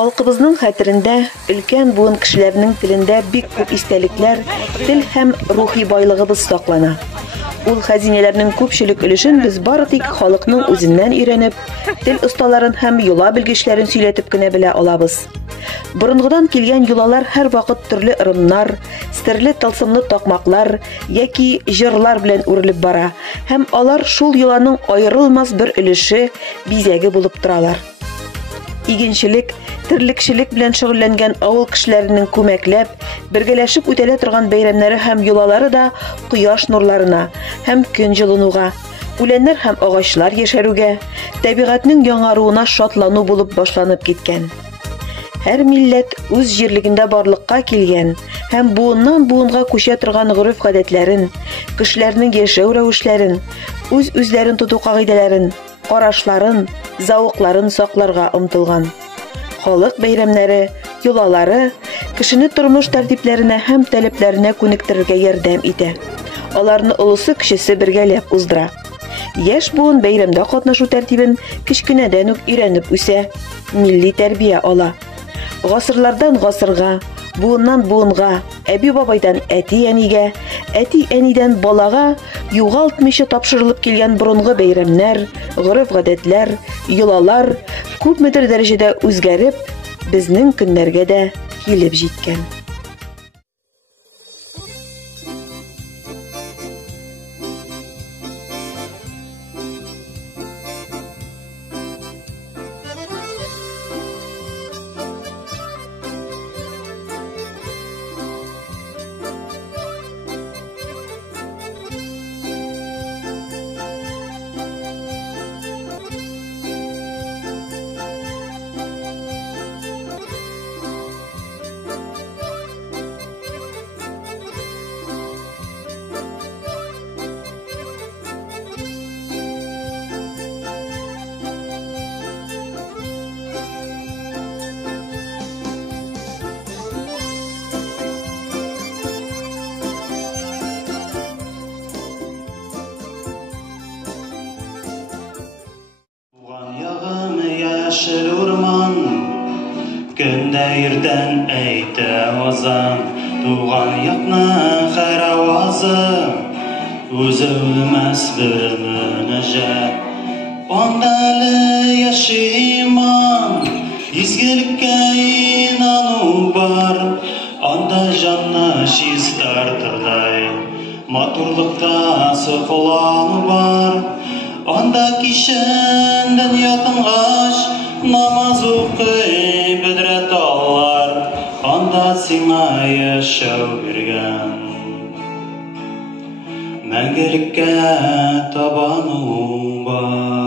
Халкыбызның хәтерендә өлкән буын кешеләрнең телендә бик күп истәлекләр, тел һәм рухи байлыгыбыз саклана. Ул хәзинәләрнең күпчелек өлешен без бары тик халыкның үзеннән өйрәнеп, тел осталарын һәм юла белгечләрен сөйләтеп кенә белә алабыз. Борынгыдан килгән юлалар һәр вакыт төрле ырымнар, серле тылсымлы такмаклар яки җырлар белән үрелеп бара, һәм алар шул юланың аерылмас бер өлеше, бизәге булып торалар. Игенчелек, терлекчелек белән шөгыльләнгән авыл кешеләренең күмәкләп, бергәләшеп үтәлә торган бәйрәмнәре һәм юлалары да кояш нурларына һәм көн җылынуга, үләннәр һәм агачлар яшәрүгә, табигатьнең яңаруына шатлану булып башланып киткән. Һәр милләт үз җирлегендә барлыкка килгән һәм буыннан буынга күчә торган гореф-гадәтләрен, кешеләрнең яшәү рәвешләрен, үз-үзләрен тоту кагыйдәләрен, карашларын, зауыкларын сакларга омтылган. Халык бәйрәмнәре, юлалары кешене тормыш тәртипләренә һәм таләпләренә күнектерергә ярдәм итә. Аларны олысы кешесе бергәләп уздыра. Яшь буын бәйрәмдә катнашу тәртибен кичкенәдән үк өйрәнеп үсә, милли тәрбия ала. Гасырлардан гасырга, буыннан буынга, әби-бабайдан әти-әнигә, әти-әнидән балага югалтмыйча тапшырылып килгән борынгы бәйрәмнәр, гореф-гадәтләр, юлалар күпмедер дәрәҗәдә үзгәреп, безнең көннәргә дә килеп җиткән. Яшел урман, көндә иртән әйтә азан, туган якның һәр авазы, үзе үлмәс бер мөнәҗәт. Анда яши иман, изгелеккә инану бар, анда җанны чистартырдай, матурлыкта соклану бар. Анда кишендән якынгач, намаз укый бөдрәт аллар, анда сиңа яшәү биргән. Мәңгелеккә табану бар.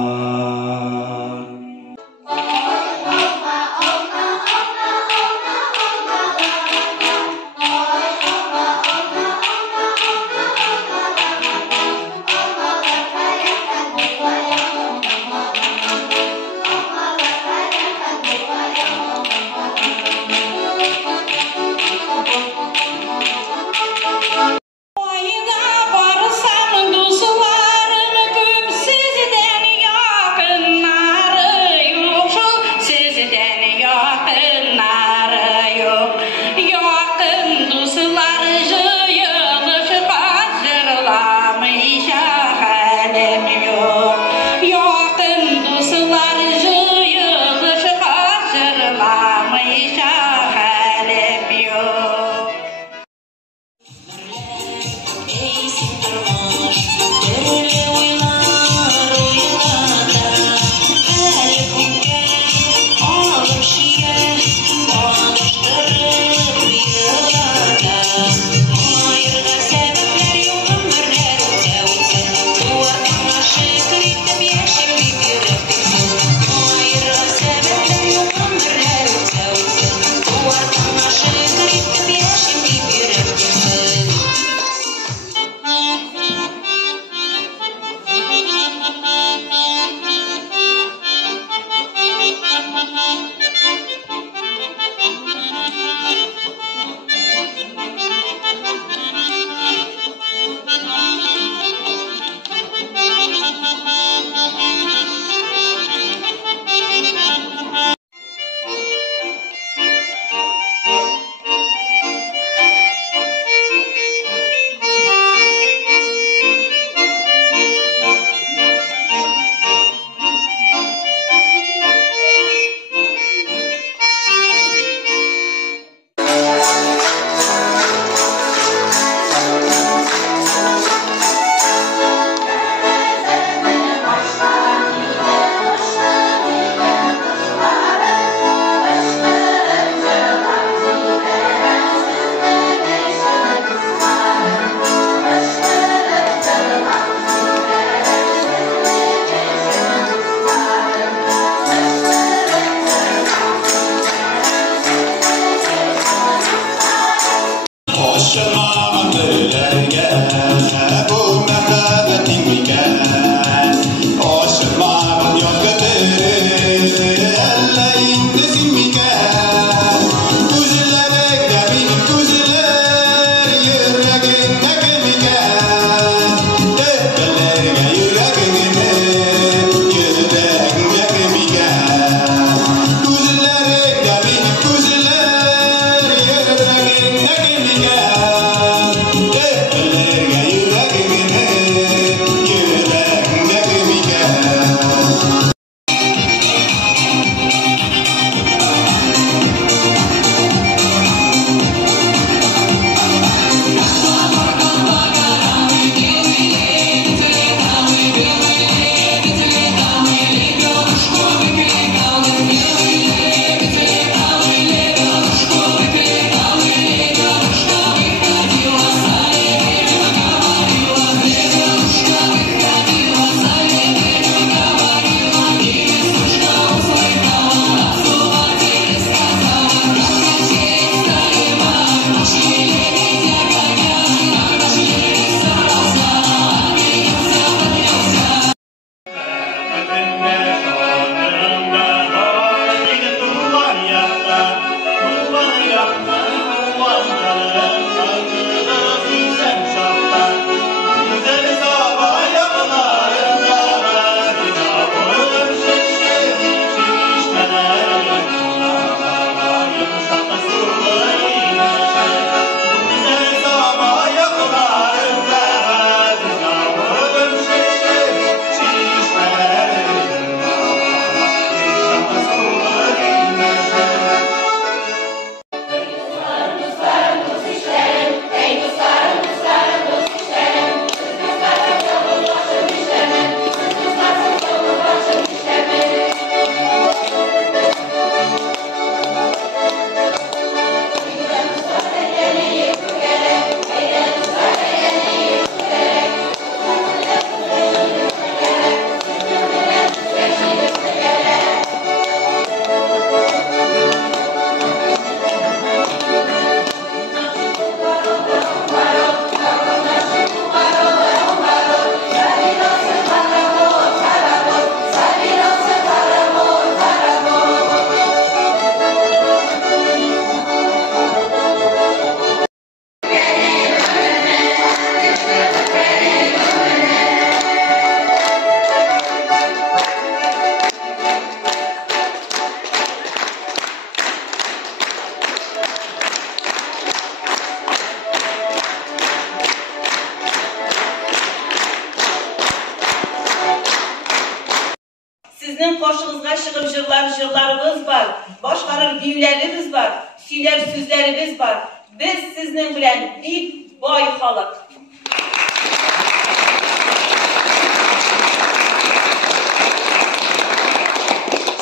Sizin koşuğunuzga çıkıp jırlarımız var, başkarır düğünlerimiz var, söyler sözlerimiz var. Biz sizin bilen bir boy halık.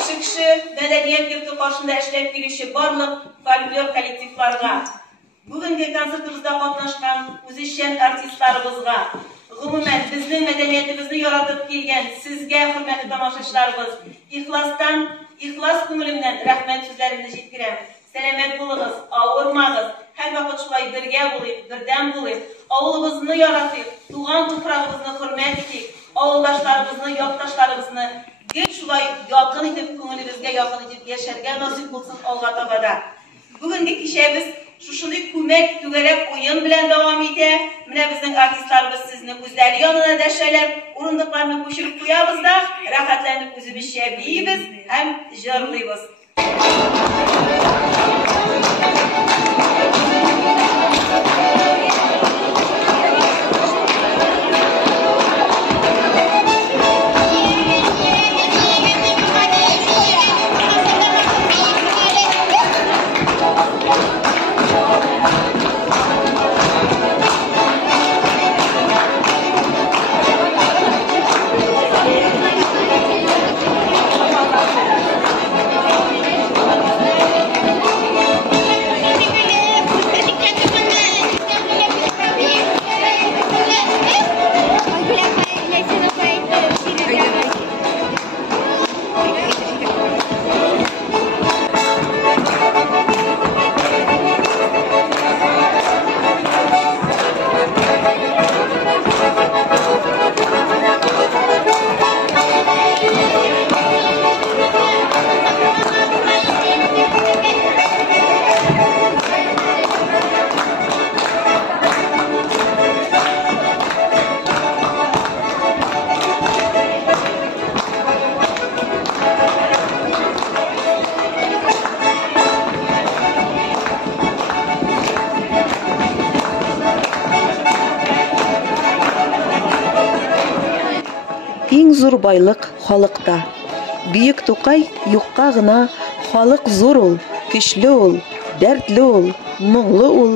Çıkışı medeniyet yurtu karşında eşlep girişi barlık folklor kolektiflarga, bugünkü konsertimizde katnaşkan müzisyen artistlarımızga, umumen bizning medeniyetimizni yaratıp kelgan sizga hurmatli tomoshachilarimiz, ixlos ko'nglimdan rahmat so'zlarimni yetkazam. Selamat bo'ling'iz, og'irmag'iz, har vaqt shulay birga bo'ling, birdan bo'ling, ovulimizni yaratib, tug'an to'prog'imizni hurmat eting, ovuldoshlarimizni, yurtdoshlarimizni shulay yaqin etib, ko'nglimizga yaqin etib yashashga nasib bo'lsin Alloh taolodan. Bugungi kechamiz shunday ko'mak tugalab o'yin bilan davom etadi. Mana bizning artistlarimiz sizni o'zlari yonida dashalab, o'rindiqlarni qo'shib qo'yamizda, rohatlanib o'zimiz shabiymiz ham jurlaymiz. Иң зур байлык халыкта. Büyük Тукай юкка гына халык зур ул, көчле ул, дәртле ул, моңлы ул,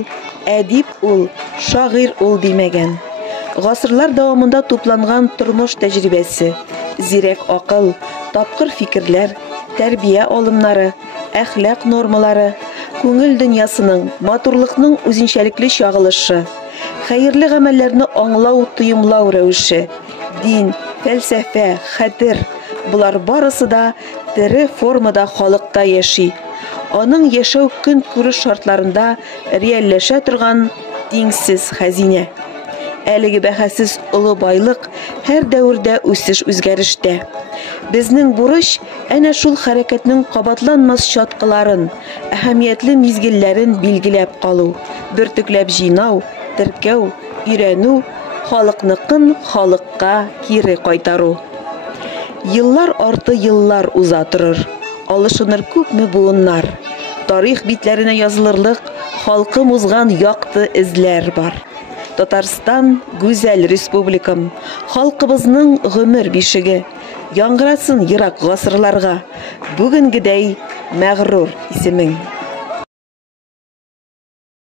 әдип ул, шагыйрь ул димәгән. Гасырлар дәвамында тупланган тормыш тәҗрибәсе, зирәк акыл, тапкыр фикерләр, тәрбия алымнары, әхлак нормалары, күңел дөньясының, матурлыкның үзенчәлекле чагылышы, хәерле гамәлләрне аңлау, тоемлау рәвеше, дин, фәлсәфә, хәтер, булар барысы да тере формада халыкта яши. Аның яшәү көн күреш шартларында реальләшә торган тиңсез хәзинә. Әлеге бәхәсез олы байлык һәр дәврдә үсеш үзгәрештә. Безнең бурыч әнә шул хәрәкәтнең кабатланмас чаткыларын, әһәмиятле мизгелләрен билгеләп калу, бөртекләп җыйнау, теркәү, өйрәнү, халыкныкын халыкка кире кайтару. Йыллар арты йыллар уза торыр, алышыныр күпме буыннар. Тарих битләренә язылырлык халкым узган якты эзләр бар. Татарстан гүзәл республикам, халкыбызның гомер бишеге, яңгырасын ерак гасырларга, бүгенгедәй мәгърур исемең.